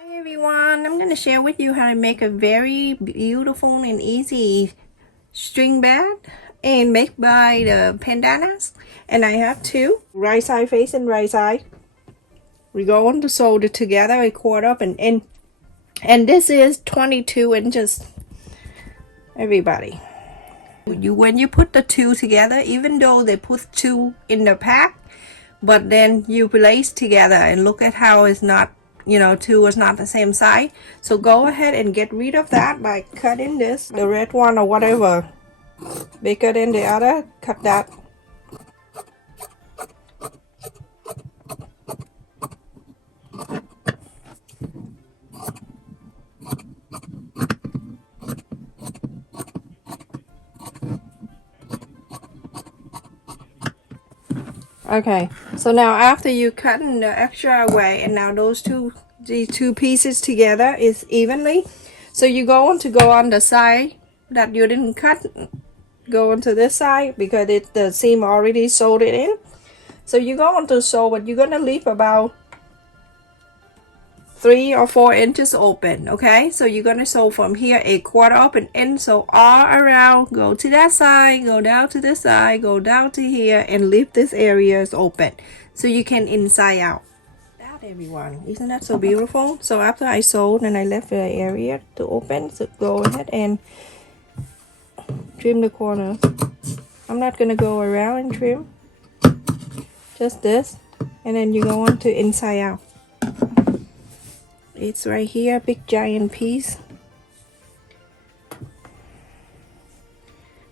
Hi everyone, I'm going to share with you how to make a very beautiful and easy string bag and made by the bandanas. And I have two, right side facing right side. We're going to sew it together a quarter up and this is 22 inches, everybody. When you put the two together, even though they put two in the pack, but then you place together and look at how it's not, two is not the same size. So go ahead and get rid of that by cutting this, the red one or whatever bigger than the other, cut that. Okay, so now after you cutting the extra away, and now these two pieces together is evenly, so you're going to go on the side that you didn't cut, go into this side because the seam already sewed it in. So you're going to sew, but you're going to leave about 3 or 4 inches open. Okay, so you're going to sew from here a quarter open in, so all around, go to that side, go down to this side, go down to here, and leave this area open so you can inside out. That, everyone, isn't that so beautiful? So after I sewed and I left the area to open, so go ahead and trim the corners. I'm not going to go around and trim, just this, and then you go on to inside out. It's right here, big giant piece.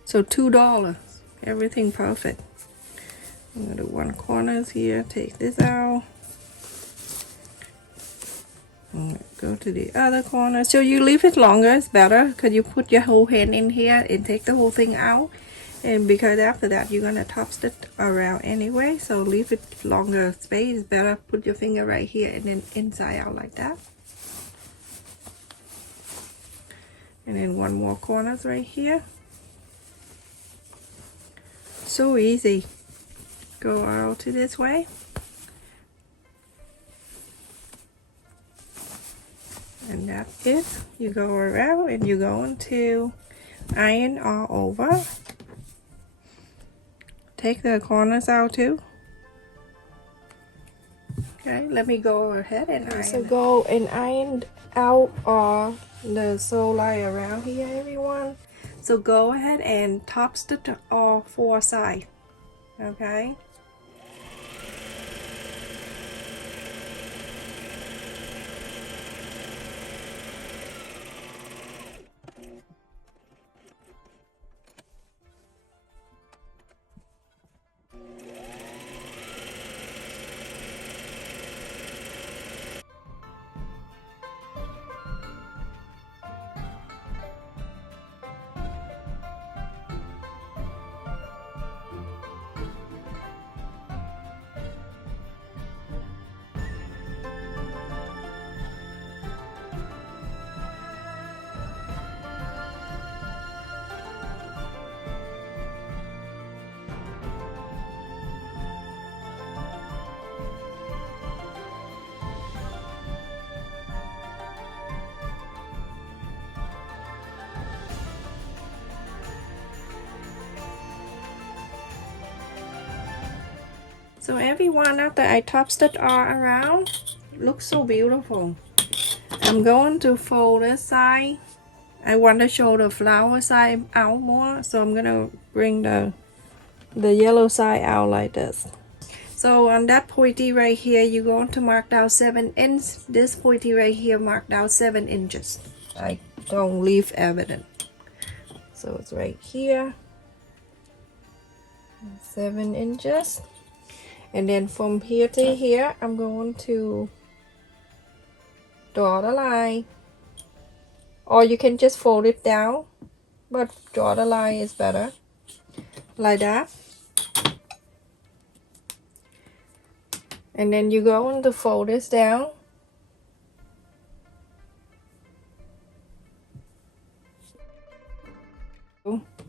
So $2, everything perfect. I'm gonna do one corners here, take this out. And go to the other corner. So you leave it longer, it's better, because you put your whole hand in here and take the whole thing out. And because after that you're gonna top stitch around anyway, so leave it longer space, better. Put your finger right here and then inside out like that. And then one more corners right here. So easy. Go out to this way. And that's it. You go around and you're going to iron all over. Take the corners out too. Okay, let me go ahead and iron. So go and iron out all the sew line around here, everyone. So go ahead and top stitch all 4 sides. Okay. So everyone, after I top stitch all around, it looks so beautiful. I'm going to fold this side. I want to show the flower side out more, so I'm gonna bring the yellow side out like this. So on that pointy right here, you're going to mark down 7 inches. This pointy right here marked out 7 inches. I don't leave evident. So it's right here, 7 inches. And then from here to here, I'm going to draw the line. Or you can just fold it down, but draw the line is better. Like that. And then you're going to fold this down.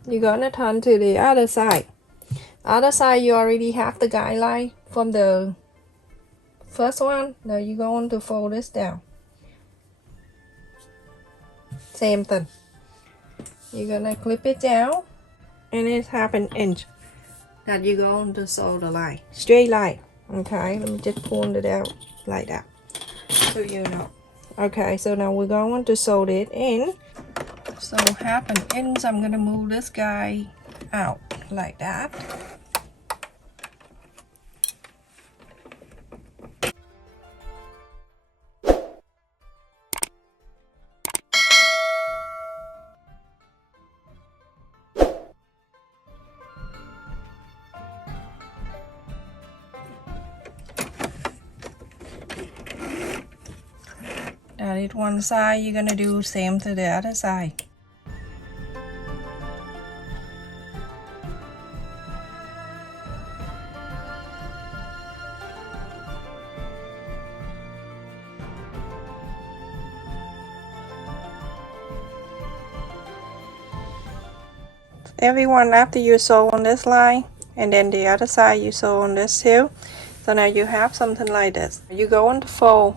You're gonna turn to the other side. Other side, you already have the guideline from the first one. Now you're going to fold this down. same thing. You're gonna clip it down, and it's 1/2 inch that you're going to sew the line, straight line. Okay, let me just pull it out like that so you know. Okay, so now we're going to sew it in. So 1/2 inch, I'm gonna move this guy out like that. That is one side. You're gonna do same to the other side. Everyone, after you sew on this line, and then the other side you sew on this too. So now you have something like this. You're going to fold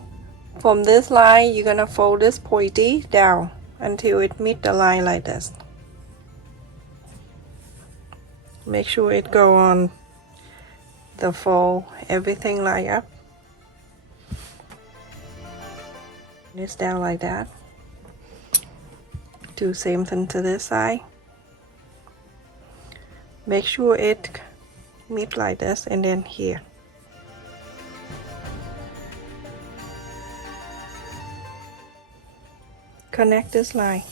from this line. You're gonna fold this pointy down until it meet the line like this. Make sure it go on the fold, everything line up. It's down like that. Do same thing to this side. Make sure it meet like this, and then here. Connect this line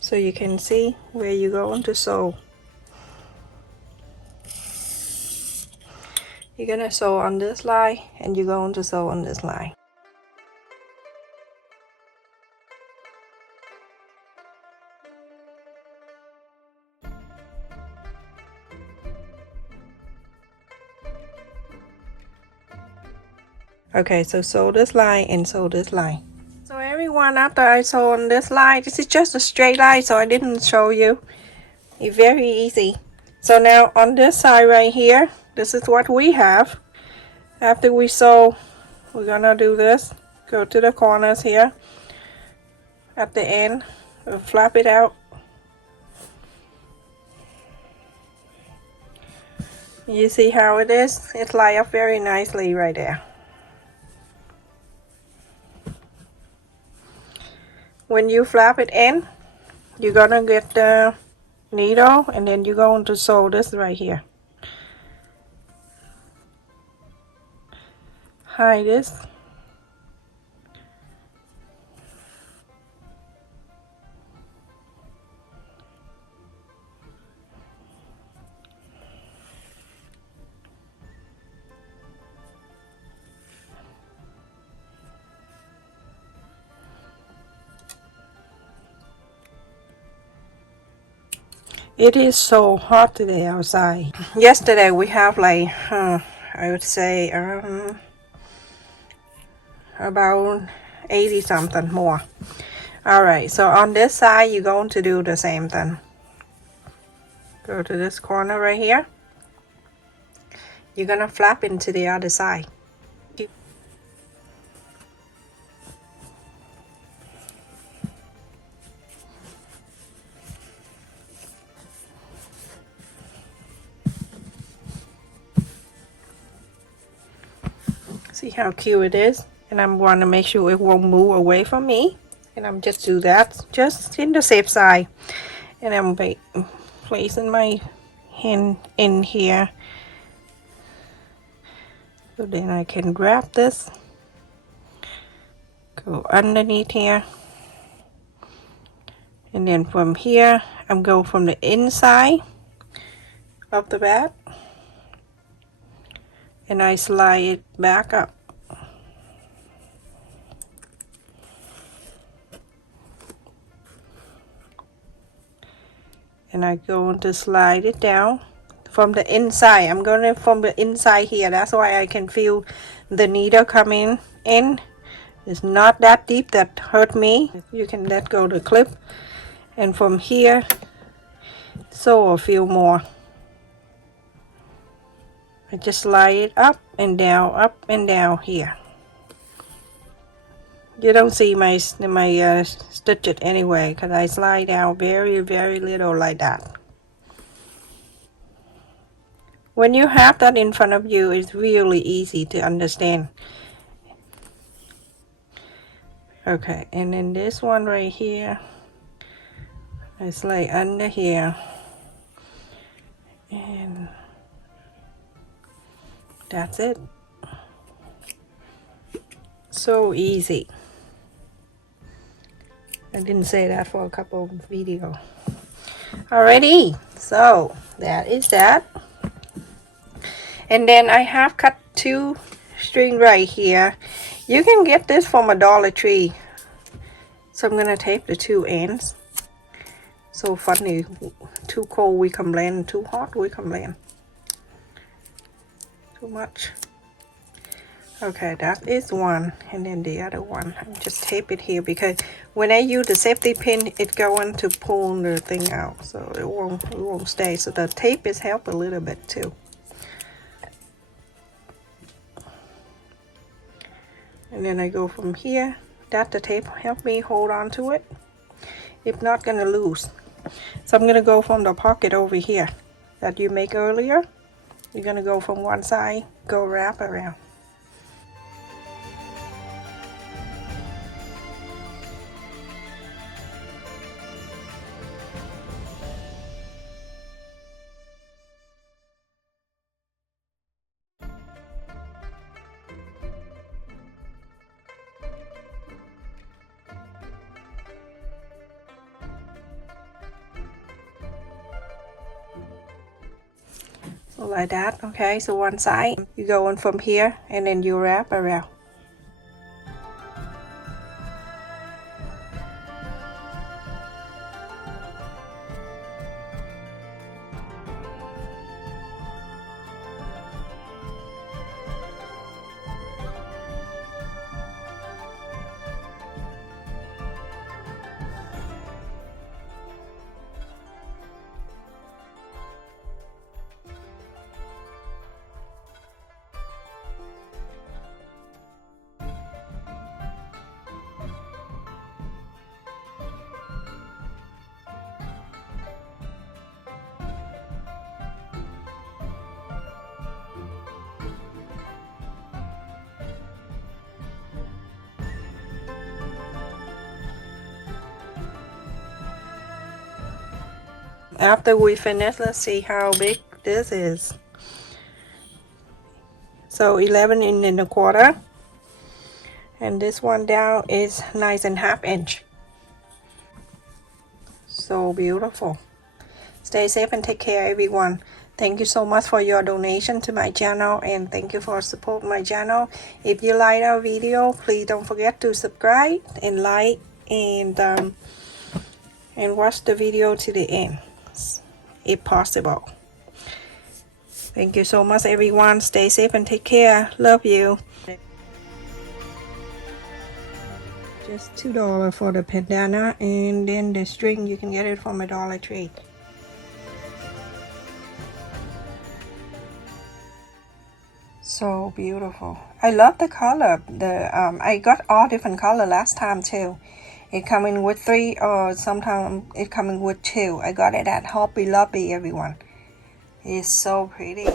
so you can see where you're going to sew. You're gonna sew on this line, and you're going to sew on this line. Okay, so sew this line and sew this line. So everyone, after I sew on this line, this is just a straight line, so I didn't show you. It's very easy. So now on this side right here, this is what we have. After we sew, we're gonna do this. Go to the corners here. At the end, we'll flap it out. You see how it is? It line up very nicely right there. When you flap it in, you're gonna get the needle, and then you're going to sew this right here. Hide this. It is so hot today outside. Yesterday we have like, I would say about 80 something more. Alright, so on this side you're going to do the same thing. Go to this corner right here. You're gonna flap into the other side. See how cute it is? And I'm going to make sure it won't move away from me. And I'm just do that just in the safe side. And I'm placing my hand in here. So then I can grab this. Go underneath here. And then from here, I'm going from the inside of the bag. And I slide it back up. And I'm going to slide it down from the inside. I'm going to from the inside here. That's why I can feel the needle coming in. It's not that deep that hurt me. You can let go the clip. And from here, sew a few more. I just slide it up and down here. You don't see my stitches anyway, because I slide down very, very little like that. When you have that in front of you, it's really easy to understand. Okay, and then this one right here, it's like under here. And that's it. So easy. I didn't say that for a couple of videos. Alrighty, so that is that. And then I have cut 2 string right here. You can get this from a Dollar Tree. So I'm gonna tape the 2 ends. So funny, too cold we complain, too hot we complain. Too much. Okay, that is one, and then the other one, I just tape it here because when I use the safety pin, it's going to pull the thing out, so it won't stay. So the tape is help a little bit too. And then I go from here. That the tape help me hold on to it. It's not gonna lose. So I'm gonna go from the pocket over here that you make earlier. You're gonna go from one side, go wrap around. So like that, okay, so one side, you go in from here, and then you wrap around. After we finish, let's see how big this is. So 11 and a quarter, and this one down is 9.5 inch. So beautiful. Stay safe and take care, everyone. Thank you so much for your donation to my channel, and thank you for support my channel. If you like our video, please don't forget to subscribe and like and watch the video to the end if possible. Thank you so much, everyone. Stay safe and take care. Love you. Just $2 for the bandana, and then the string you can get it from a Dollar Tree. So beautiful. I love the color. I got all different color last time too. It coming with 3 or sometimes it coming with 2. I got it at Hobby Lobby, everyone. It's so pretty.